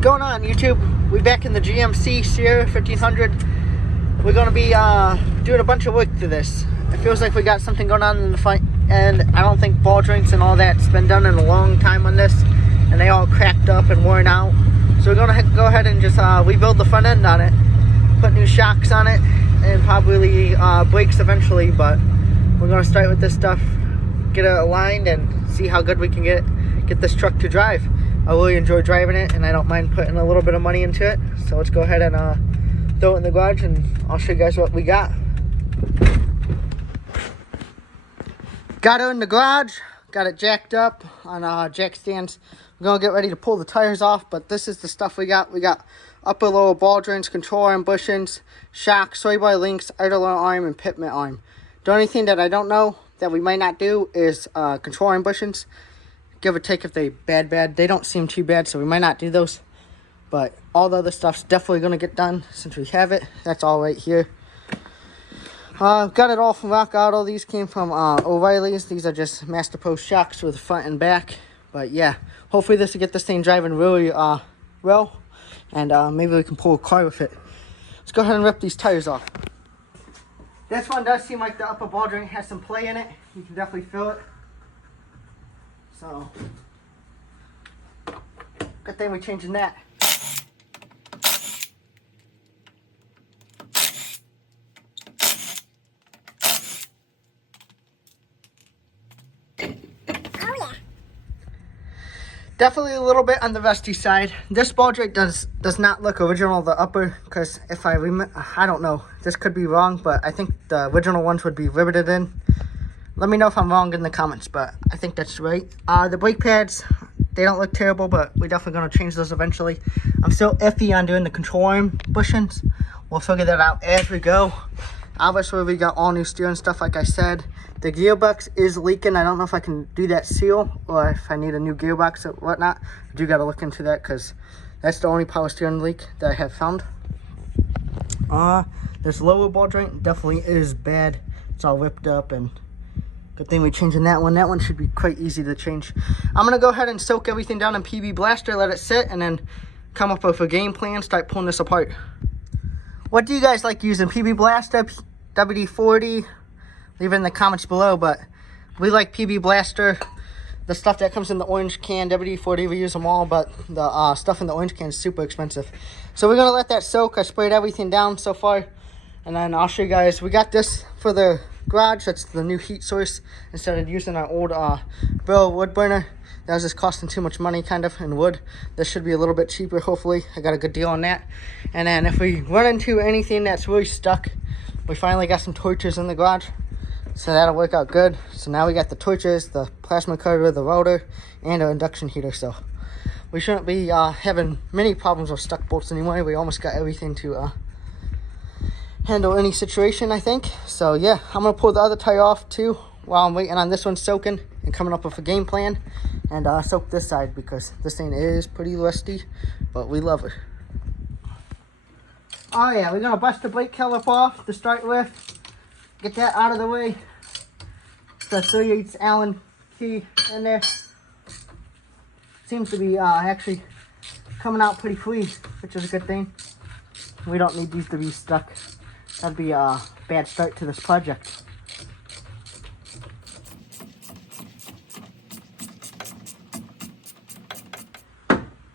going on, YouTube? We back in the GMC Sierra 1500. We're going to be doing a bunch of work to this. It feels like we got something going on in the front end. I don't think ball joints and all that's been done in a long time on this, and they all cracked up and worn out. So we're going to go ahead and just rebuild the front end on it, put new shocks on it, and probably brakes eventually. But we're going to start with this stuff, get it aligned, and see how good we can get this truck to drive. I really enjoy driving it, and I don't mind putting a little bit of money into it. So let's go ahead and throw it in the garage, and I'll show you guys what we got. Got it in the garage, got it jacked up on jack stands. We're gonna get ready to pull the tires off, but this is the stuff we got. We got upper lower ball joints, control arm bushings, shocks, sway bar links, idler arm, and pitment arm. The only thing that I don't know that we might not do is control arm bushings. Give or take if they bad. They don't seem too bad, so we might not do those. But all the other stuff's definitely going to get done since we have it. That's all right here. Got it all from Rock Auto. These came from O'Reilly's. These are just Master Pro shocks with the front and back. But yeah, hopefully this will get this thing driving really well. And maybe we can pull a car with it. Let's go ahead and rip these tires off. This one does seem like the upper ball joint has some play in it. You can definitely feel it. So, good thing we're changing that. Oh yeah. Definitely a little bit on the rusty side. This ball joint does not look original, the upper, because if I remember, I don't know, this could be wrong, but I think the original ones would be riveted in. Let me know if I'm wrong in the comments, but I think that's right. The brake pads, they don't look terrible, but we're definitely going to change those eventually. I'm still iffy on doing the control arm bushings. We'll figure that out as we go. Obviously, we got all new steel and stuff, like I said. The gearbox is leaking. I don't know if I can do that seal or if I need a new gearbox or whatnot. I do got to look into that because that's the only power steering leak that I have found. This lower ball joint definitely is bad. It's all ripped up, and good thing we're changing that one. That one should be quite easy to change. I'm going to go ahead and soak everything down in PB Blaster, let it sit, and then come up with a game plan, start pulling this apart. What do you guys like using? PB Blaster, WD-40? Leave it in the comments below, but we like PB Blaster. The stuff that comes in the orange can, WD-40, we use them all, but the stuff in the orange can is super expensive. So we're going to let that soak. I sprayed everything down so far, and then I'll show you guys. We got this for the garage. That's the new heat source instead of using our old Brill wood burner. That was just costing too much money kind of in wood. This should be a little bit cheaper, hopefully. I got a good deal on that. And then if we run into anything that's really stuck, we finally got some torches in the garage, so that'll work out good. So now we got the torches, the plasma cutter, the rotor, and our induction heater. So we shouldn't be having many problems with stuck bolts anymore. We almost got everything to handle any situation, I think. So yeah, I'm gonna pull the other tire off too while I'm waiting on this one soaking and coming up with a game plan, and soak this side because this thing is pretty rusty, but we love it. Oh yeah, we're gonna bust the brake caliper off to start with. Get that out of the way. The 3/8 Allen key in there. Seems to be actually coming out pretty free, which is a good thing. We don't need these to be stuck. That'd be a bad start to this project.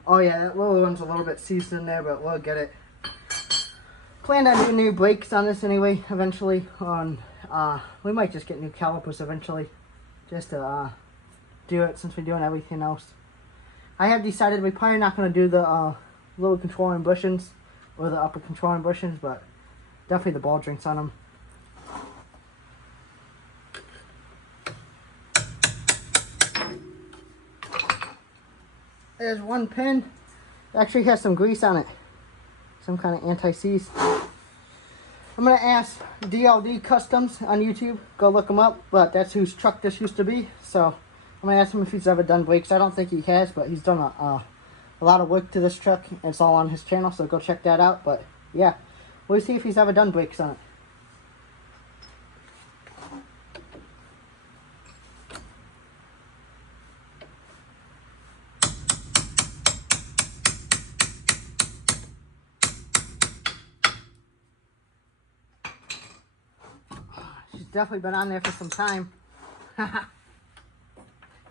Oh yeah, that lower one's a little bit seized in there, but we'll get it. Plan on doing new brakes on this anyway, eventually. We might just get new calipers eventually, just to do it since we're doing everything else. I have decided we're probably not going to do the lower control arm bushings or the upper control arm bushings, but definitely the ball joints on them. There's one pin. It actually has some grease on it. Some kind of anti-seize. I'm going to ask DLD Customs on YouTube. Go look him up. But that's whose truck this used to be. So I'm going to ask him if he's ever done brakes. I don't think he has, but he's done a lot of work to this truck. It's all on his channel, so go check that out. But yeah, we'll see if he's ever done brakes on it. definitely been on there for some time.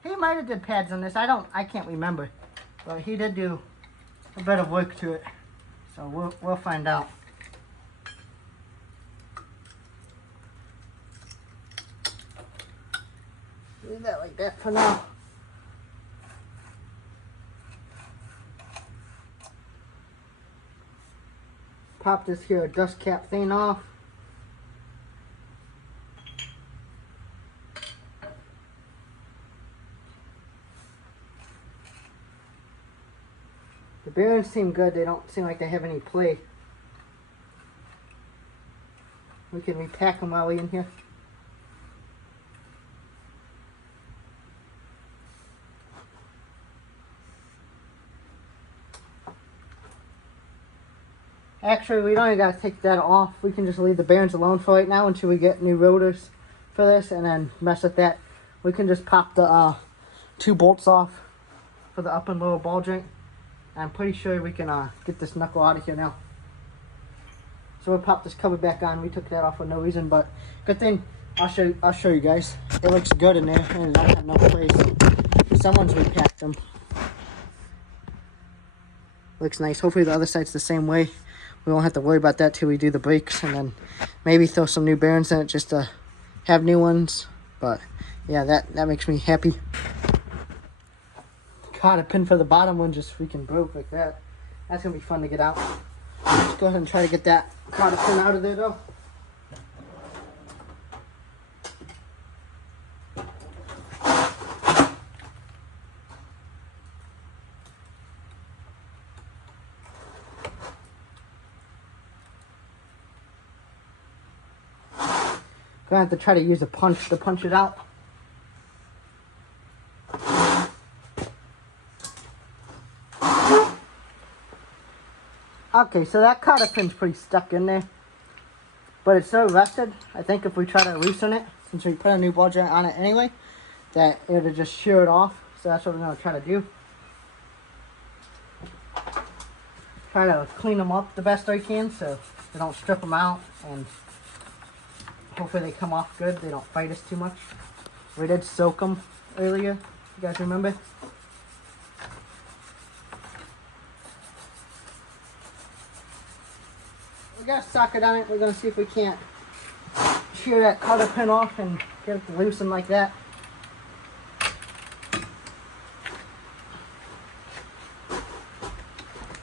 He might have did pads on this. I can't remember. But he did do a bit of work to it. So we'll find out. Leave that like that for now. Pop this here dust cap thing off. The bearings seem good. They don't seem like they have any play. We can repack them while we're in here. Actually, we don't even got to take that off. We can just leave the bearings alone for right now until we get new rotors for this and then mess with that. We can just pop the 2 bolts off for the up and lower ball joint. I'm pretty sure we can get this knuckle out of here now. So we'll pop this cover back on. We took that off for no reason, but good thing. I'll show you guys. It looks good in there and I have no place. Someone's repacked them. Looks nice. Hopefully the other side's the same way. We won't have to worry about that till we do the brakes, and then maybe throw some new bearings in it just to have new ones. But yeah, that makes me happy. God, a pin for the bottom one just freaking broke like that. That's gonna be fun to get out. Let's go ahead and try to get that cotter pin out of there though. Gonna have to try to use a punch to punch it out. Okay, so that cotter pin's pretty stuck in there, but it's so rusted. I think if we try to loosen it, since we put a new ball joint on it anyway, that it'll just shear it off. So that's what we're gonna try to do. Try to clean them up the best I can so we don't strip them out, and hopefully they come off good. They don't fight us too much. We did soak them earlier. You guys remember? We got a socket on it. We're going to see if we can't shear that cotter pin off and get it to loosen like that.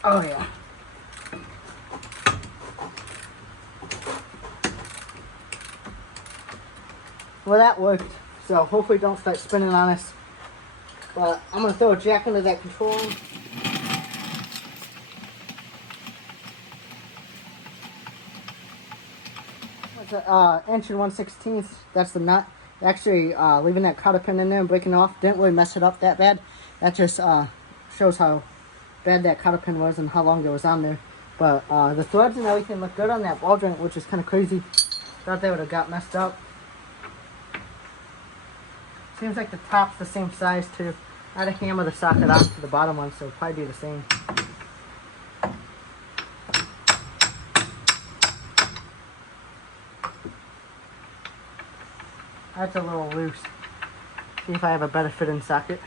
Oh yeah. Well, that worked, so hopefully it don't start spinning on us. But I'm going to throw a jack into that control room. That's an inch and 1/16. That's the nut. Actually, leaving that cotter pin in there and breaking it off didn't really mess it up that bad. That just shows how bad that cotter pin was and how long it was on there. But the threads and everything look good on that ball joint, which is kind of crazy. Thought they would have got messed up. Seems like the top's the same size too. I had to hammer the socket onto the bottom one, so it'll probably be the same. That's a little loose. See if I have a better fitting socket.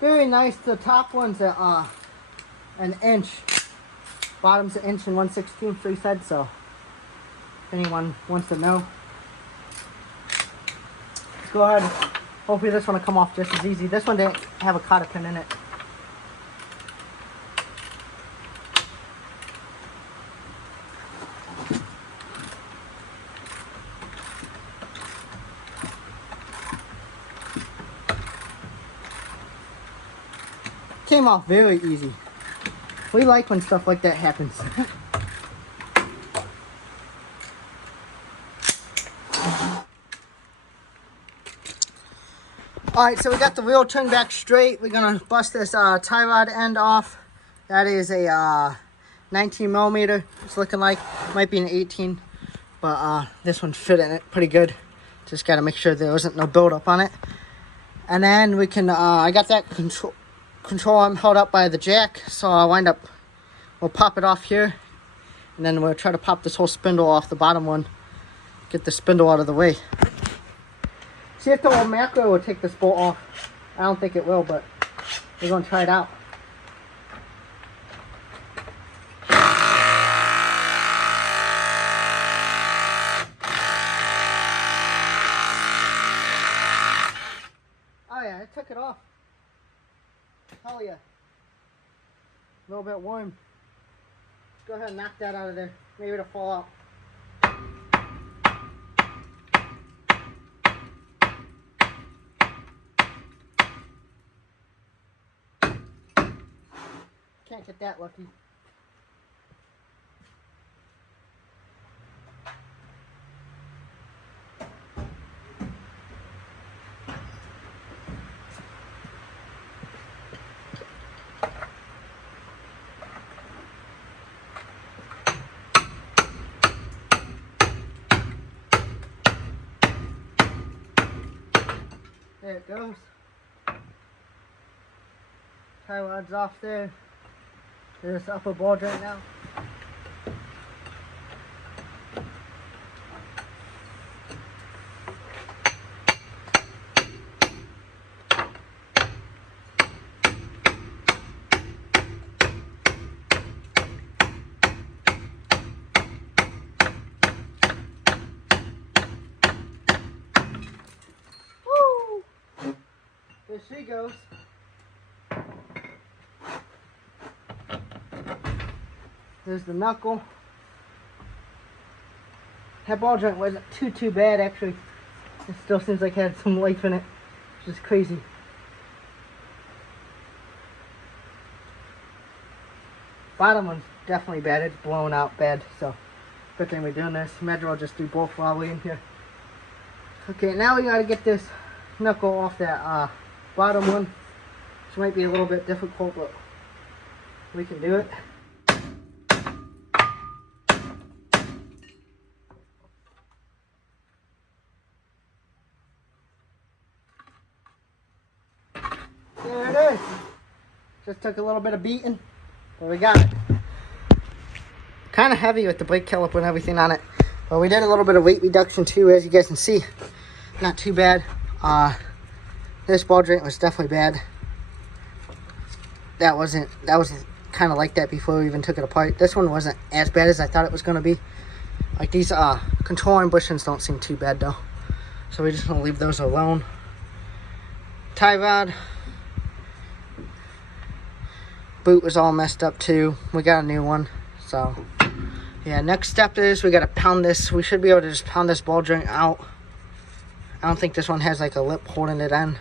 Very nice. The top one's at an inch. Bottom's an inch and 1/16, so he said so. If anyone wants to know. Let's go ahead. Hopefully this one will come off just as easy. This one didn't have a cotter pin in it. Came off very easy. We like when stuff like that happens. Alright, so we got the wheel turned back straight. We're going to bust this tie rod end off. That is a 19 millimeter. It's looking like. Might be an 18. But this one fit in it pretty good. Just got to make sure there wasn't no buildup on it. And then we can, I got that control arm held up by the jack, so we'll pop it off here, and then we'll try to pop this whole spindle off the bottom one, get the spindle out of the way. See if the old macro will take this bolt off. I don't think it will, but we're going to try it out. Oh yeah, I took it off. Hell yeah. A little bit warm. Go ahead and knock that out of there. Maybe it'll fall out. Can't get that lucky. There it goes. Tie rod's off there. There's this upper ball joint now. Woo! There she goes. There's the knuckle. That ball joint wasn't too bad actually. It still seems like it had some life in it, which is crazy. Bottom one's definitely bad. It's blown out bad, so good thing we're doing this. Imagine I'll just do both while we're in here. Okay, now we gotta get this knuckle off that bottom one, which might be a little bit difficult, but we can do it. There it is. Just took a little bit of beating, but we got it. Kind of heavy with the brake caliper and everything on it, but we did a little bit of weight reduction too, as you guys can see. Not too bad. This ball joint was definitely bad. That was kind of like that before we even took it apart. This one wasn't as bad as I thought it was going to be. Like these control arm bushings don't seem too bad though, so we're just going to leave those alone. Tie rod. Boot was all messed up too. We got a new one. So yeah, next step is we got to pound this. We should be able to just pound this ball joint out. I don't think this one has like a lip holding it in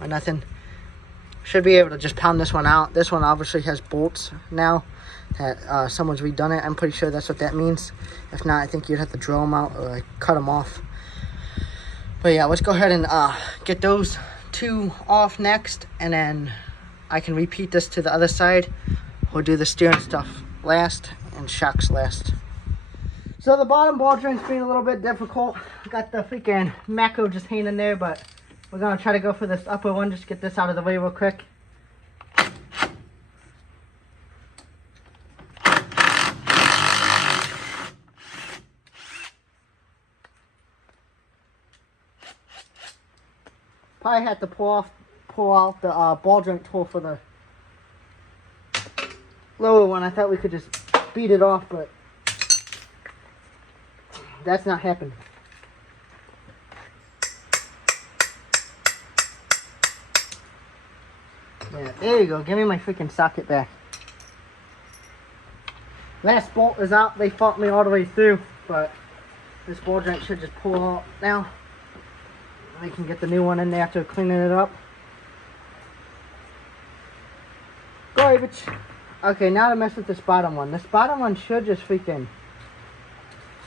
or nothing. Should be able to just pound this one out. This one obviously has bolts now that someone's redone it. I'm pretty sure that's what that means. If not, I think you'd have to drill them out or like cut them off. But yeah, let's go ahead and get those two off next, and then I can repeat this to the other side. We'll do the steering stuff last and shocks last. So the bottom ball joint's being a little bit difficult. Got the freaking macro just hanging there, but we're gonna try to go for this upper one. Just get this out of the way real quick. Probably had to pull out the ball joint tool for the lower one. I thought we could just beat it off, but that's not happening. Yeah, there you go. Give me my freaking socket back. Last bolt is out. They fought me all the way through, but this ball joint should just pull out now. We can get the new one in there after cleaning it up. Garbage. Okay, now to mess with this bottom one. This bottom one should just freaking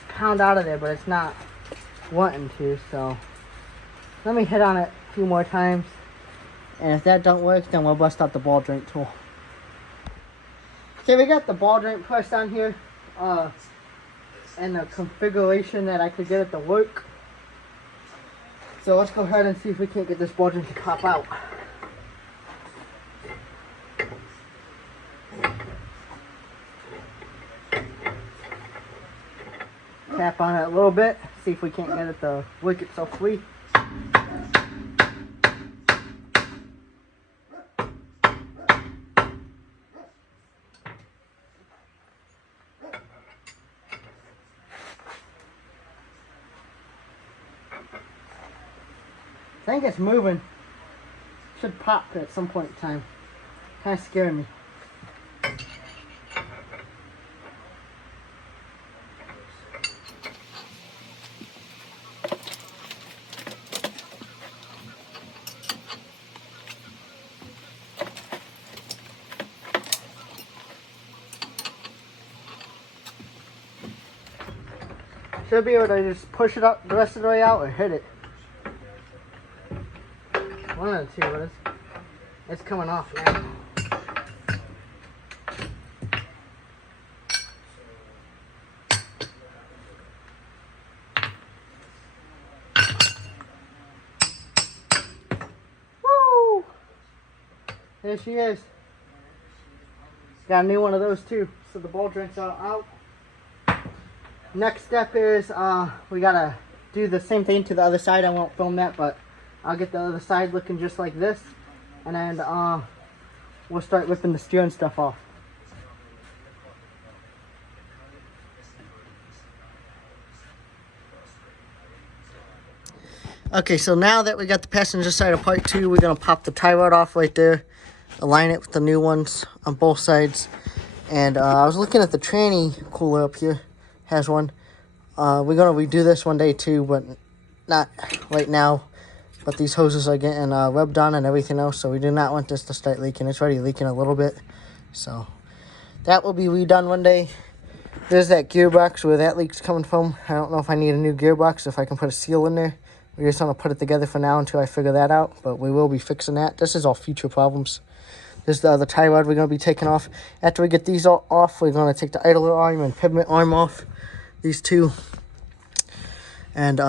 pound out of there, but it's not wanting to, so let me hit on it a few more times, and if that don't work, then we'll bust out the ball joint tool. Okay, we got the ball joint pressed on here. and the configuration that I could get it to work. So let's go ahead and see if we can't get this ball joint to pop out. Tap on it a little bit, see if we can't get it to work itself free. I think it's moving. Should pop at some point in time. Kind of scaring me. Should be able to just push it up the rest of the way out or hit it. One of the two, but it's coming off now. Woo! There she is. Got a new one of those too. So the ball joints are out. Next step is we gotta do the same thing to the other side. I won't film that, but I'll get the other side looking just like this, and then we'll start ripping the steering stuff off. Okay, so now that we got the passenger side of part 2, we're gonna pop the tie rod off right there, align it with the new ones on both sides. And I was looking at the tranny cooler up here, has one. We're gonna redo this one day too, but not right now. But these hoses are getting rubbed on and everything else, so we do not want this to start leaking. It's already leaking a little bit, so that will be redone one day. There's that gearbox where that leak's coming from. I don't know if I need a new gearbox, if I can put a seal in there. We just want to put it together for now until I figure that out, but we will be fixing that. This is all future problems. This is the other tie rod we're going to be taking off. After we get these all off, we're going to take the idler arm and pivot arm off, these two. And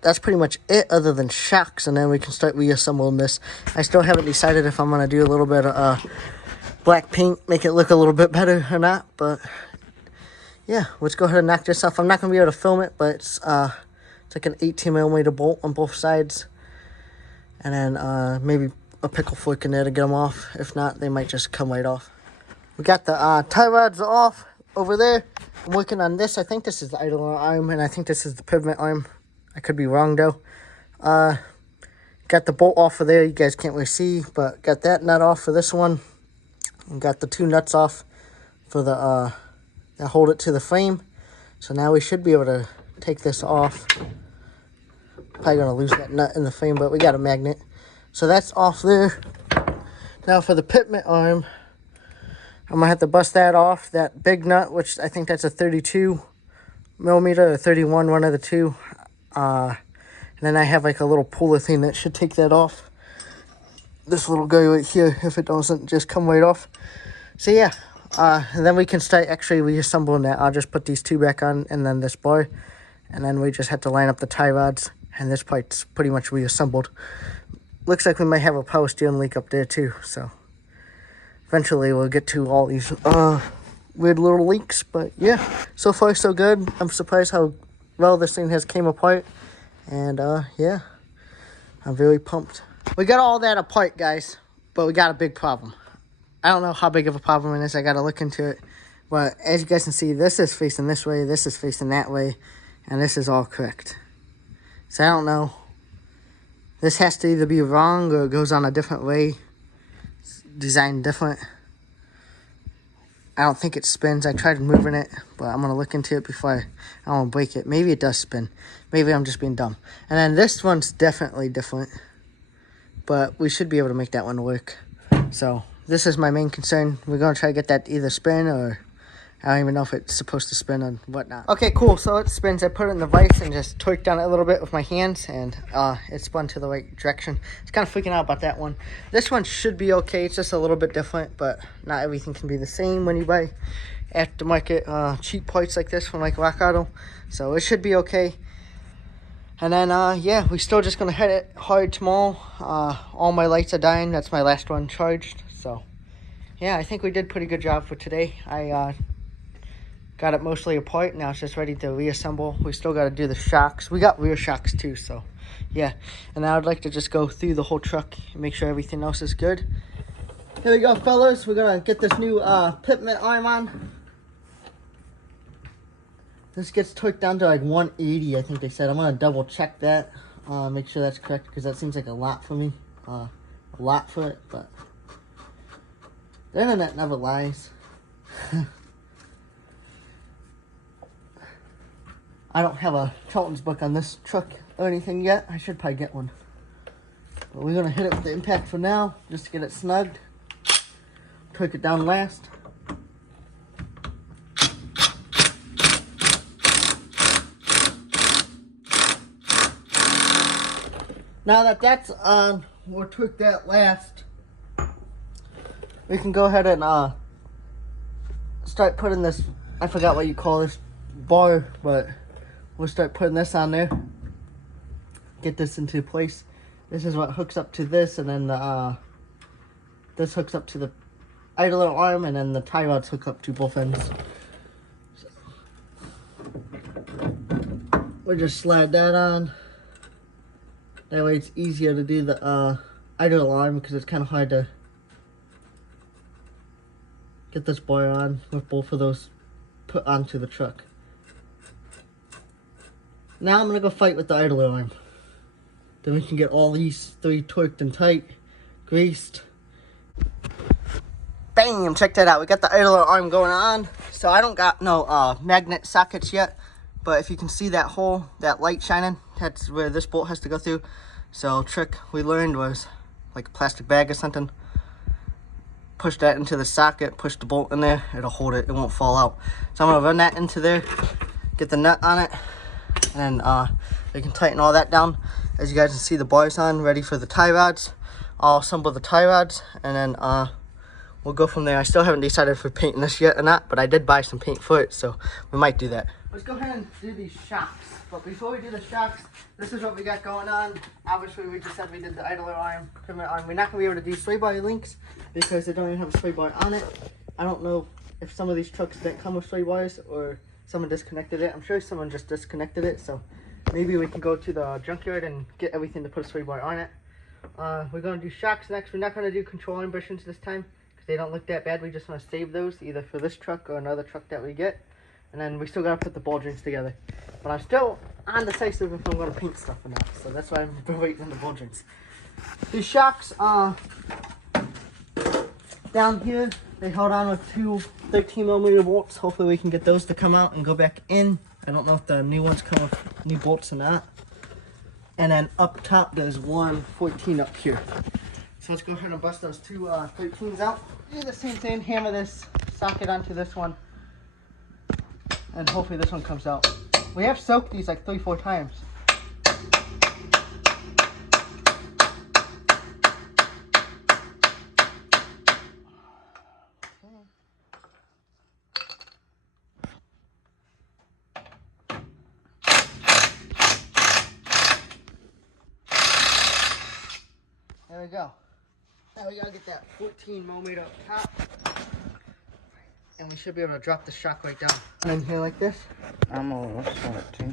that's pretty much it, other than shocks, and then we can start reassembling this. I still haven't decided if I'm going to do a little bit of black paint, make it look a little bit better or not, but yeah, let's go ahead and knock this off. I'm not going to be able to film it, but it's like an 18mm bolt on both sides, and then maybe a pickle fork in there to get them off. If not, they might just come right off. We got the tie rods off over there. I'm working on this. I think this is the idler arm, and I think this is the pivot arm. I could be wrong though. Got the bolt off of there. You guys can't really see, but got that nut off for this one. And got the two nuts off for the that hold it to the frame. So now we should be able to take this off. Probably gonna lose that nut in the frame, but we got a magnet. So that's off there. Now for the pivot arm, I'm gonna have to bust that off. That big nut, which I think that's a 32mm or 31, one of the two. And then I have like a little puller thing that should take that off. This little guy right here, if it doesn't just come right off. So yeah, and then we can start actually reassembling that. I'll just put these two back on and then this bar. And then we just have to line up the tie rods. And this part's pretty much reassembled. Looks like we might have a power steering leak up there too. So eventually we'll get to all these weird little leaks. But yeah, so far so good. I'm surprised how well this thing has came apart. And yeah, I'm very pumped. We got all that apart, guys, but we got a big problem. I don't know how big of a problem it is. I got to look into it. But as you guys can see, this is facing this way, this is facing that way, and this is all correct. So I don't know. This has to either be wrong or it goes on a different way. It's designed different. I don't think it spins. I tried moving it, but I'm going to look into it before I don't want to break it. Maybe it does spin. Maybe I'm just being dumb. And then this one's definitely different. But we should be able to make that one work. So this is my main concern. We're going to try to get that to either spin or I don't even know if it's supposed to spin and whatnot. Okay, cool. So it spins. I put it in the vise and just tweaked down it a little bit with my hands, and it spun to the right direction. It's kind of freaking out about that one. This one should be okay. It's just a little bit different, but not everything can be the same when you buy aftermarket cheap parts like this from like Rock Auto. So it should be okay. And then, yeah, we're still just going to hit it hard tomorrow. All my lights are dying. That's my last one charged. So, yeah, I think we did a pretty good job for today. I got it mostly apart. Now it's just ready to reassemble. We still got to do the shocks. We got rear shocks too, so, yeah. And now I'd like to just go through the whole truck and make sure everything else is good. Here we go, fellas. We're going to get this new pitment arm on. This gets torqued down to like 180, I think they said. I'm going to double check that, make sure that's correct, because that seems like a lot for me. A lot for it, but the internet never lies. I don't have a Charlton's book on this truck or anything yet. I should probably get one. But we're going to hit it with the impact for now, just to get it snugged. Torque it down last. Now that that's on, we'll tweak that last. We can go ahead and start putting this, I forgot what you call this bar, but we'll start putting this on there. Get this into place. This is what hooks up to this, and then this hooks up to the idler arm, and then the tie rods hook up to both ends. So, we'll just slide that on. That way it's easier to do the idle arm, because it's kind of hard to get this bar on with both of those put onto the truck. Now I'm going to go fight with the idler arm. Then we can get all these three torqued and tight, greased. Bam! Check that out. We got the idler arm going on. So I don't got no magnet sockets yet. But if you can see that hole, that light shining, that's where this bolt has to go through. So trick we learned was like a plastic bag or something. Push that into the socket, push the bolt in there, it'll hold it, it won't fall out. So I'm gonna run that into there, get the nut on it, and then we can tighten all that down. As you guys can see, the bar's on, ready for the tie rods. I'll assemble the tie rods, and then we'll go from there. I still haven't decided if we're painting this yet or not, but I did buy some paint for it, so we might do that. Let's go ahead and do these shocks. But before we do the shocks, this is what we got going on. Obviously, we just said we did the idler arm, pivot arm. We're not going to be able to do sway bar links because they don't even have a sway bar on it. I don't know if some of these trucks didn't come with sway bars or someone disconnected it. I'm sure someone just disconnected it, so maybe we can go to the junkyard and get everything to put a sway bar on it. We're going to do shocks next. We're not going to do control arm bushings this time because they don't look that bad. We just want to save those either for this truck or another truck that we get. And then we still got to put the ball joints together. But I'm still undecisive if I'm going to paint stuff or not. So that's why I've been waiting on the ball joints. These shocks, down here, they held on with two 13mm bolts. Hopefully we can get those to come out and go back in. I don't know if the new ones come with new bolts or not. And then up top, there's one 14 up here. So let's go ahead and bust those two 13s out. Do the same thing, hammer this socket onto this one. And hopefully this one comes out. We have soaked these like 3-4 times. There we go. Now we gotta get that 14mm up top. And we should be able to drop the shock right down. And in here like this. I'm gonna watch that too.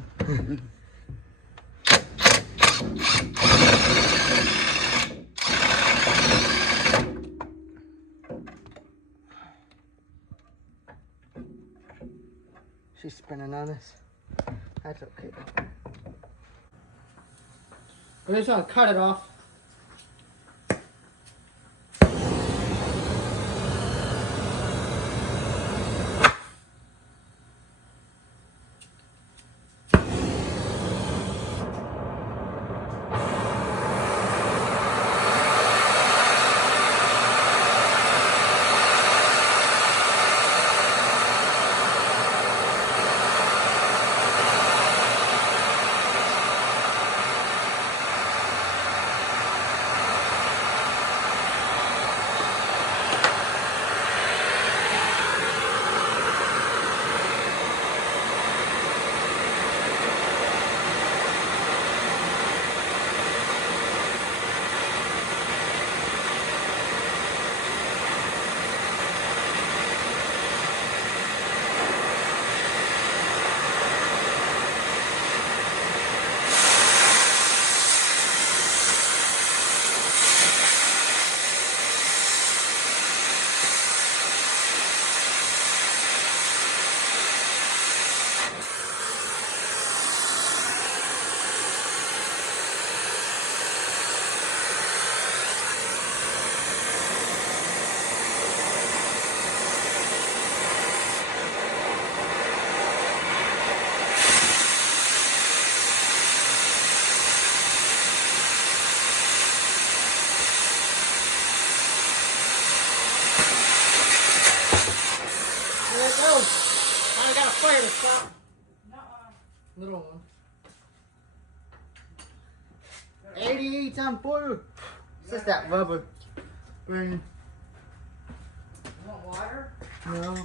She's spinning on this. That's okay. We're just gonna cut it off. it go. I got a fire to stop. Little one. 88 on fire. It's just that rubber burning. You want water? No.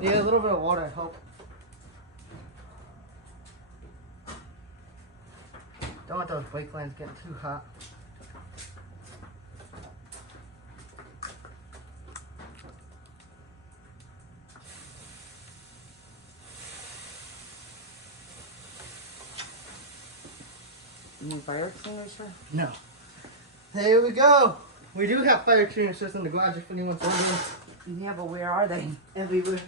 Yeah, a little bit of water help. Don't want those brake lines getting too hot. You need fire extinguisher? No. There we go. We do have fire extinguishers in the garage if anyone's wondering. Yeah, but where are they? Everywhere.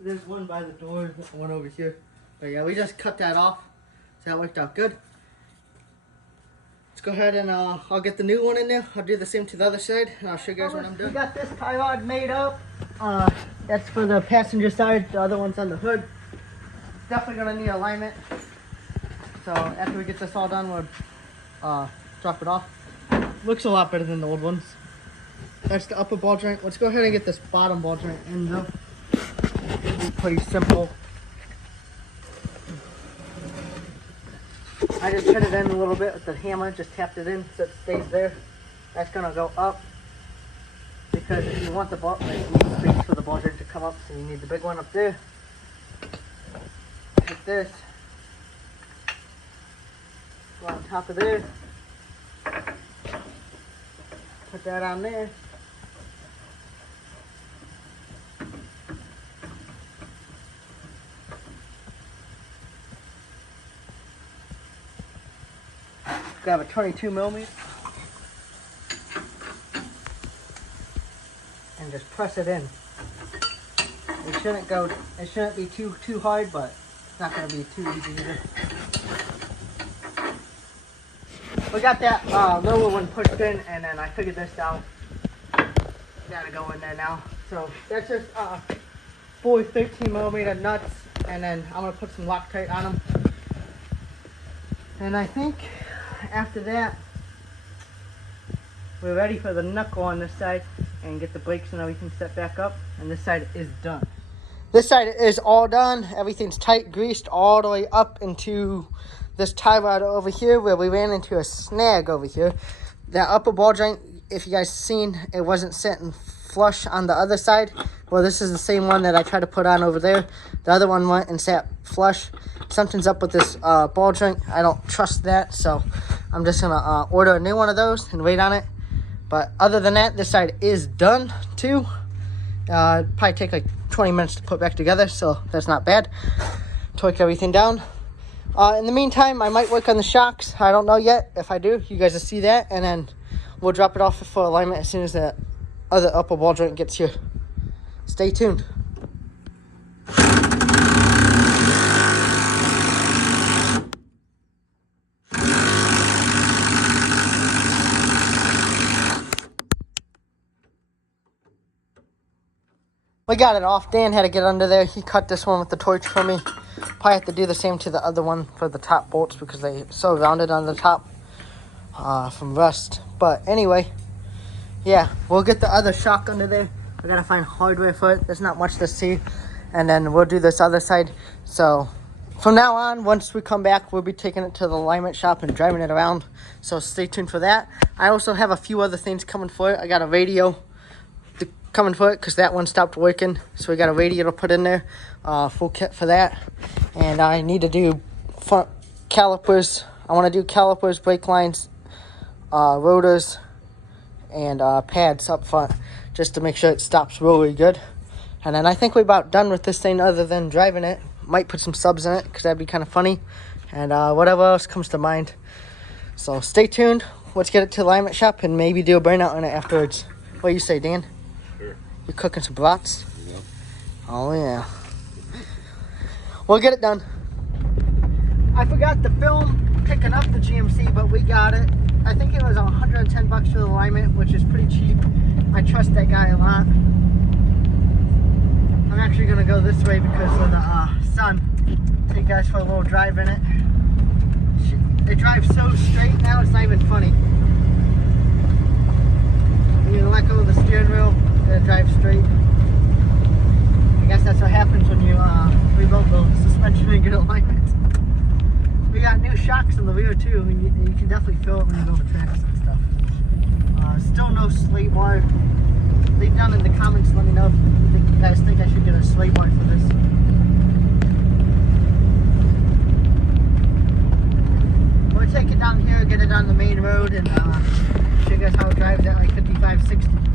There's one by the door, one over here. But yeah, we just cut that off. So that worked out good. Let's go ahead and I'll get the new one in there. I'll do the same to the other side, and I'll show you guys when I'm done. We got this tie rod made up. That's for the passenger side. The other one's on the hood. Definitely gonna need alignment. So after we get this all done, we'll drop it off. Looks a lot better than the old ones. That's the upper ball joint. Let's go ahead and get this bottom ball joint in though. It's pretty simple. I just hit it in a little bit with the hammer, just tapped it in so it stays there. That's gonna go up because if you want the ball, like, you need space for the ball joint to come up, so you need the big one up there. Like this. Go on top of there. Put that on there. Grab a 22 millimeter and just press it in. It shouldn't be too hard, but it's not going to be too easy either. We got that lower one pushed in, and then I figured this out. Gotta go in there now. So that's just 4 13 millimeter nuts, and then I'm gonna put some Loctite on them. And I think after that, we're ready for the knuckle on this side and get the brakes and everything set back up. And this side is done. This side is all done. Everything's tight, greased all the way up into this tie rod over here where we ran into a snag over here. That upper ball joint, if you guys seen, it wasn't sitting flush on the other side. Well, this is the same one that I tried to put on over there. The other one went and sat flush. Something's up with this ball joint. I don't trust that, so I'm just gonna order a new one of those and wait on it. But other than that, this side is done too. It'd probably take like 20 minutes to put back together, so that's not bad. Torque everything down. In the meantime, I might work on the shocks. I don't know yet. If I do, you guys will see that, and then we'll drop it off for alignment as soon as the other upper ball joint gets here. Stay tuned. We got it off. Dan had to get under there. He cut this one with the torch for me. Probably have to do the same to the other one for the top bolts because they're so rounded on the top from rust. But anyway, yeah, we'll get the other shock under there. We gotta find hardware for it. There's not much to see. And then we'll do this other side. So from now on, once we come back, we'll be taking it to the alignment shop and driving it around. So stay tuned for that. I also have a few other things coming for it. I got a radio coming for it because that one stopped working, so we got a radio to put in there, full kit for that. And I need to do front calipers. I want to do calipers, brake lines, rotors, and pads up front just to make sure it stops really good. And then I think we're about done with this thing other than driving it. Might put some subs in it because that'd be kind of funny, and whatever else comes to mind. So stay tuned. Let's get it to the alignment shop and maybe do a burnout on it afterwards. What do you say, Dan? You're cooking some brats? Yeah. Oh, yeah. We'll get it done. I forgot to film picking up the GMC, but we got it. I think it was $110 for the alignment, which is pretty cheap. I trust that guy a lot. I'm actually going to go this way because of the sun. Take you guys for a little drive in it. It drives so straight now, it's not even funny. You let go of the steering wheel, and it drives straight. that's what happens when you rebuild the suspension and get alignment. We got new shocks in the rear too, and you can definitely feel it when you go to tracks and stuff. Still no slate bar. Leave down in the comments, let me know if you guys think I should get a slate bar for this. We'll take it down here, get it on the main road, and show you guys how it drives at like 55, 60.